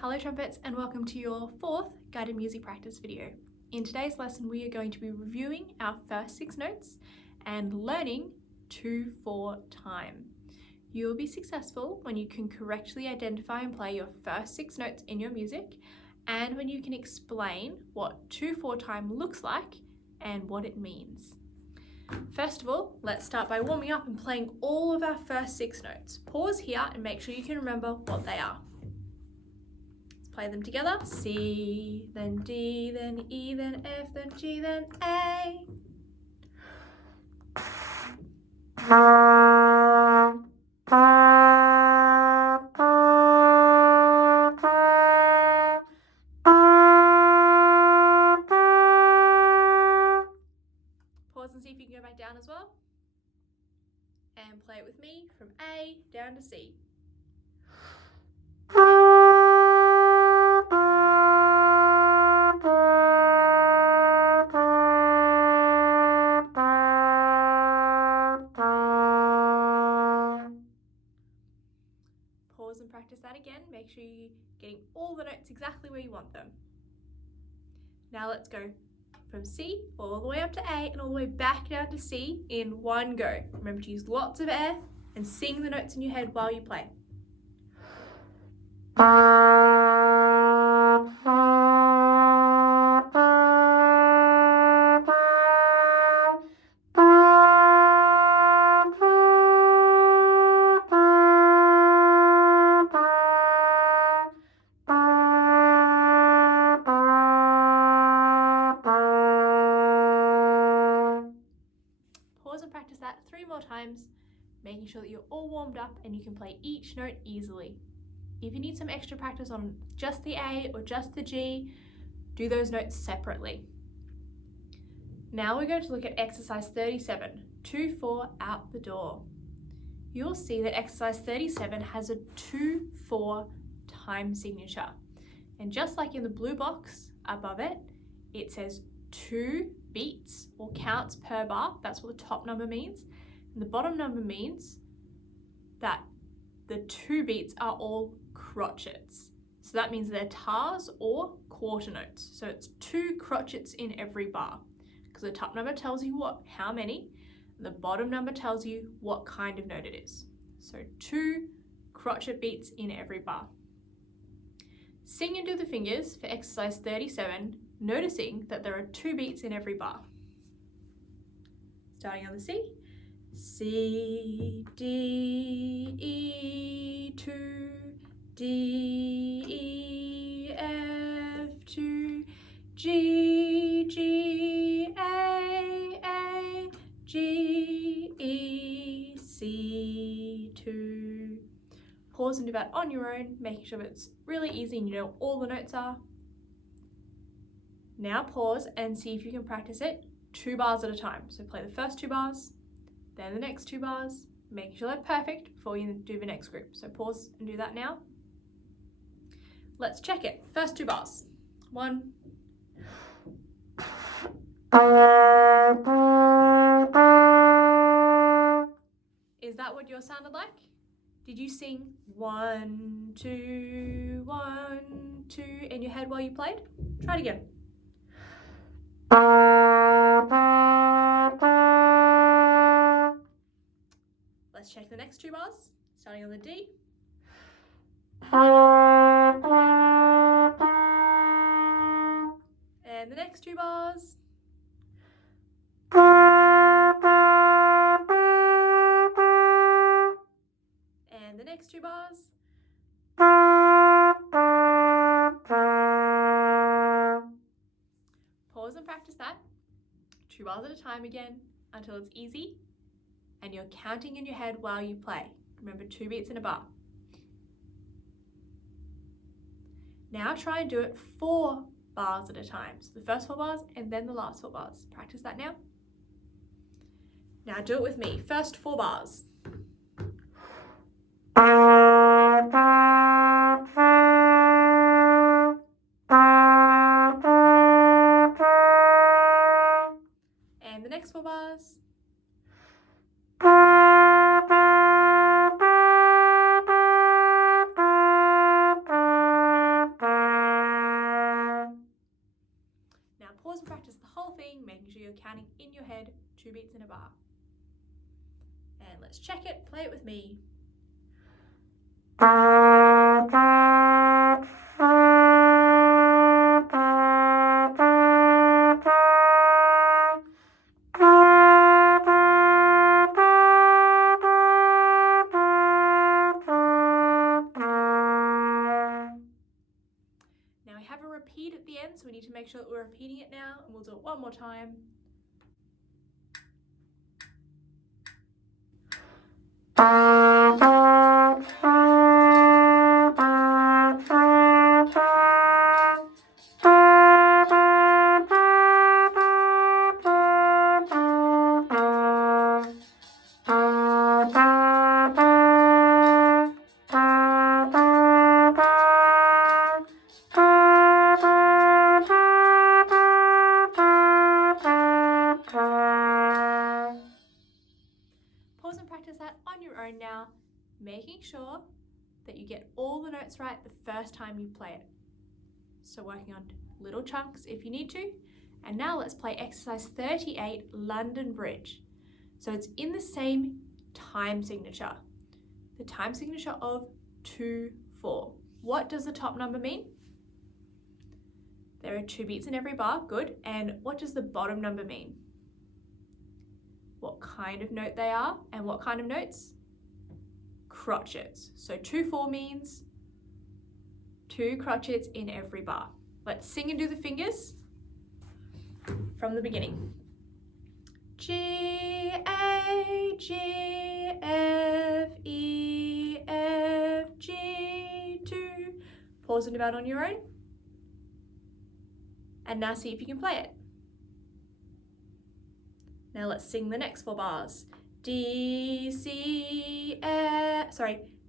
Hello Trumpets, and welcome to your fourth guided music practice video. In today's lesson we are going to be reviewing our first 6 notes and learning 2/4 time. You will be successful when you can correctly identify and play your first 6 notes in your music, and when you can explain what 2/4 time looks like and what it means. First of all, let's start by warming up and playing all of our first 6 notes. Pause here and make sure you can remember what they are. Let's play them together. C, then D, then E, then F, then G, then A. Pause and see if you can go back down as well. And play it with me from A down to C. Pause and practice that again. Make sure you're getting all the notes exactly where you want them. Now let's go from C all the way up to A and all the way back down to C in one go. Remember to use lots of air and sing the notes in your head while you play. Pause and practice that 3 more times, making sure that you're all warmed up and you can play each note easily. If you need some extra practice on just the A or just the G, do those notes separately. Now we're going to look at exercise 37, 2/4 out the door. You'll see that exercise 37 has a 2/4 time signature. And just like in the blue box above it, it says 2 beats or counts per bar. That's what the top number means. And the bottom number means that the 2 beats are all crotchets. So that means they're tars or quarter notes. So it's 2 crotchets in every bar, because the top number tells you how many, and the bottom number tells you what kind of note it is. So 2 crotchet beats in every bar. Sing and do the fingers for exercise 37, noticing that there are 2 beats in every bar. Starting on the C. C, D, E, 2, D, E, F, 2, G, G, A, G, E, C, 2. Pause and do that on your own, making sure it's really easy and you know all the notes are. Now pause and see if you can practice it 2 bars at a time. So play the first 2 bars, then the next 2 bars, making sure they're perfect before you do the next group. So pause and do that now. Let's check it. First 2 bars. 1. Is that what yours sounded like? Did you sing 1, 2, 1, 2 in your head while you played? Try it again. Let's check the next 2 bars, starting on the D. And the next 2 bars. And the next 2 bars. Pause and practice that 2 bars at a time again until it's easy and you're counting in your head while you play. Remember, 2 beats in a bar. Now try and do it 4 bars at a time. So the first 4 bars and then the last 4 bars. Practice that now. Now do it with me. First 4 bars. And the next 4 bars. counting in your head 2 beats in a bar. And let's check it, play it with me. Now we have a repeat at the end, so we need to make sure that we're repeating it now, and we'll do it one more time. Pause and practice that on your own now, making sure that you get all the notes right the first time you play it. So working on little chunks if you need to. And now let's play exercise 38, London Bridge. So it's in the same time signature, the time signature of 2/4. What does the top number mean? There are 2 beats in every bar, good. And what does the bottom number mean? What kind of note they are, and what kind of notes? Crotchets. So 2/4 means 2 crotchets in every bar. Let's sing and do the fingers from the beginning. G, A, G, F, E, F, G, 2. Pause and do that on your own. And now see if you can play it. Now let's sing the next 4 bars. D, C, F,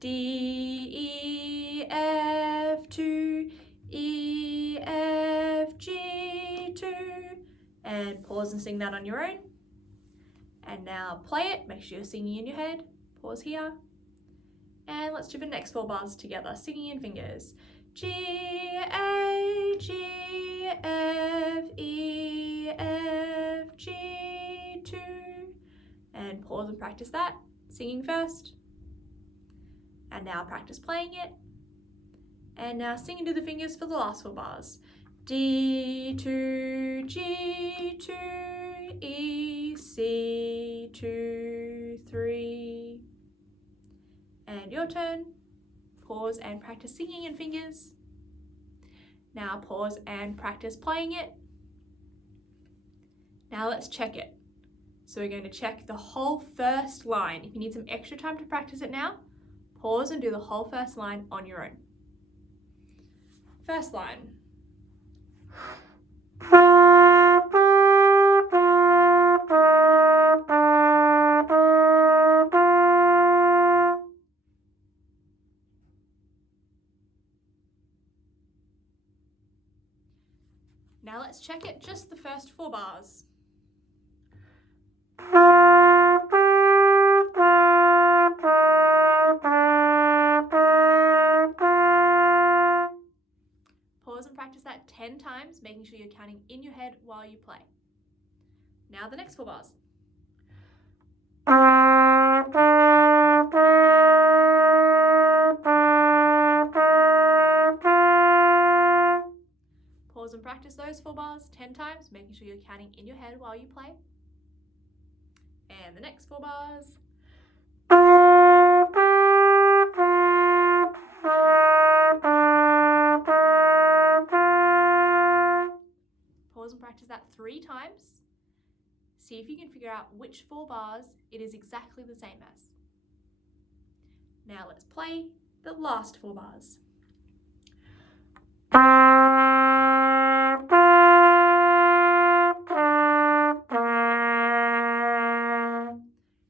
D, E, F, 2, E, F, G, 2. And pause and sing that on your own. And now play it, make sure you're singing in your head. Pause here. And let's do the next 4 bars together, singing in fingers. G, A, G, F, E, F, G, 2. And pause and practice that, singing first. And now practice playing it. And now sing and do the fingers for the last 4 bars. D, 2, G, 2, E, C, 2, 3. And your turn. Pause and practice singing in fingers. Now pause and practice playing it. Now let's check it. So we're going to check the whole first line. If you need some extra time to practice it now, pause and do the whole first line on your own. First line. Now let's check it, just the first 4 bars. Pause and practice that 10 times, making sure you're counting in your head while you play. Now the next 4 bars. Pause and practice those 4 bars 10 times, making sure you're counting in your head while you play. And the next 4 bars. Pause and practice that 3 times. See if you can figure out which 4 bars it is exactly the same as. Now let's play the last 4 bars.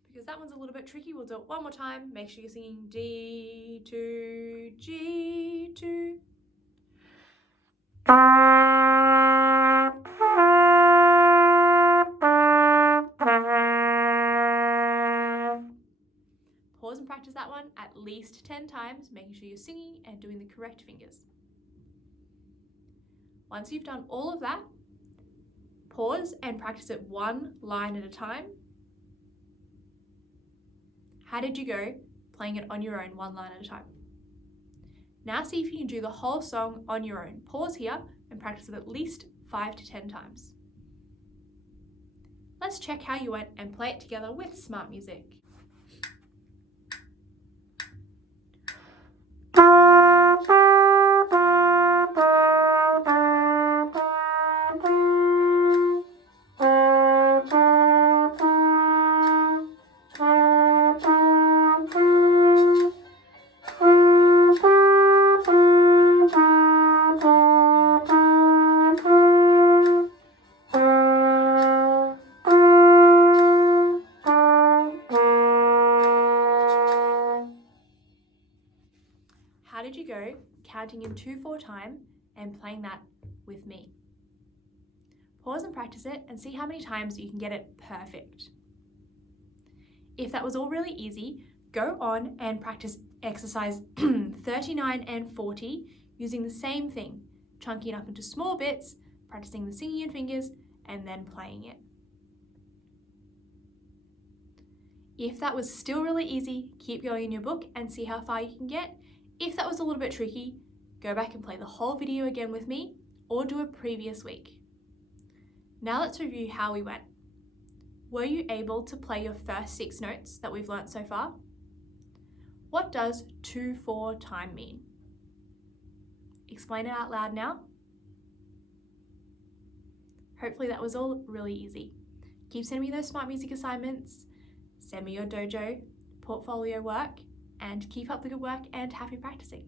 Because that one's a little bit tricky, we'll do it one more time. Make sure you're singing D, 2, G, 2. Pause and practice that one at least 10 times, making sure you're singing and doing the correct fingers. Once you've done all of that, Pause and practice it one line at a time. How did you go playing it on your own, one line at a time? Now see if you can do the whole song on your own. Pause here and practice it at least 5 to 10 times. Let's check how you went and play it together with smart music. How did you go counting in 2/4 time and playing that with me? Pause and practice it and see how many times you can get it perfect. If that was all really easy, go on and practice exercise 39 and 40 using the same thing, chunking it up into small bits, practicing the singing in fingers, and then playing it. If that was still really easy, keep going in your book and see how far you can get. If that was a little bit tricky, go back and play the whole video again with me or do a previous week. Now let's review how we went. Were you able to play your first 6 notes that we've learnt so far? What does 2/4 time mean? Explain it out loud now. Hopefully that was all really easy. Keep sending me those smart music assignments, send me your dojo portfolio work, and keep up the good work and happy practicing.